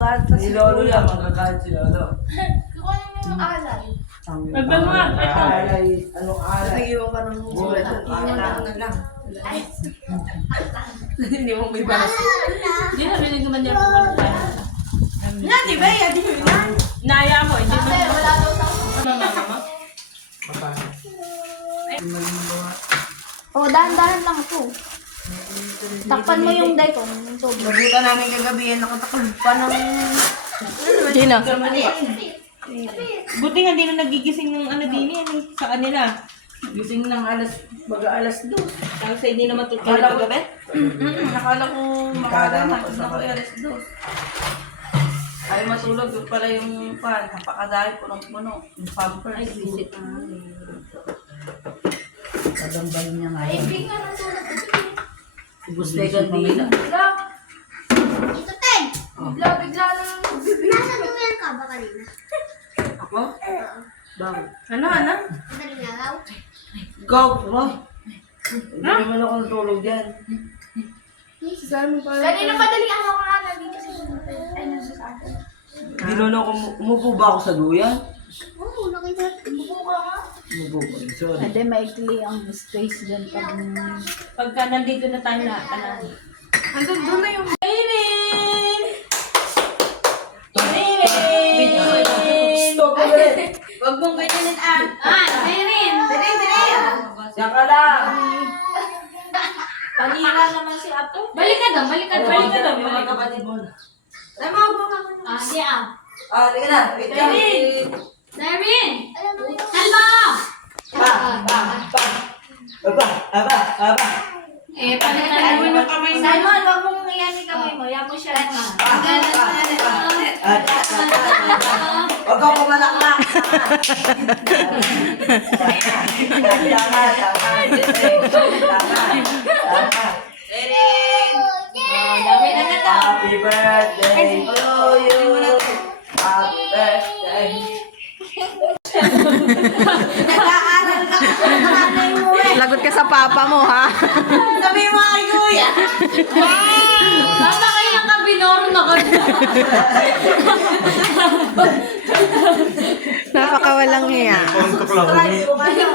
Si Lolo yan, magkakalit si Lolo. Kukunin mo yung alay. Agdan mo nga, ito. Alay, anong alay? Nag-iwan ka ng Bulat ang alay. na lang. Ay, Hindi mo may basa. Hindi na, binig naman niya kung ano tayo. Na, di ba? Di mo na. Naya mo, hindi mo. ate, wala daw sa... Mama. Oh, dahan-dahan lang ito. Takpan mo yung day ko. Yung tubig. Nabuta namin kagabi yan. Nakatakal pa ng... Sino? Mali. Buti nga di na nagigising ng ano din yan eh, sa kanila. Gising ng alas 2. Tapos hindi naman tutulog Kala ko- kagabi. Nakala ko makaga na. Ako alas 2. Ay matulog yung pala yung pan. Napakadahil punong-puno. Yung pampers. Visit na. Kadambal niya nga Ay, yun. bigla ng tulad. Gusto yung dila. Bigla. Ito, Ted. Bigla lang. Nasa duyan ka ba kanina? Ako? Bakit? Ano? Madaling araw? Go! Bro! Hindi naman ako natulog dyan. Kanina madaling araw ka nga dito sa ay, nasa sa atin. Ginuna ko, umupo ba ako sa duyan? Oo, nakita. Buko ka nga. Umupo ko. Sorry. Hindi, maikli ang space dyan pag... Pagka nandito na tayo na, ano. Andun doon na yung... Irene! Stop ko rin! Huwag mong ganyanin ah. Tirin! Diyan ka lang! Panira naman si Ato. Balik ka daw, balik ka daw. Balik ka daw, Yung mga balik ka. kapatid mo na. Ay, mga buka mo. Di ah. Halika na. Wait lang. Tirin! Halba! Aba. Palitan mo yung kamay mo. Simon, wag mong iyan yung kamay mo. Yan mo siya naman. Huwag kang pumalakmak. Tama. Erin! Dami na na to. Happy birthday to you. Happy birthday. Nag-aaral ka sa nanay mo eh. Lagot ka sa papa mo, ha? Sabi mo kay Kuya. Tama kayo ng kabinoro na ka. Napakawalang hiya. Subscribe ko kayo.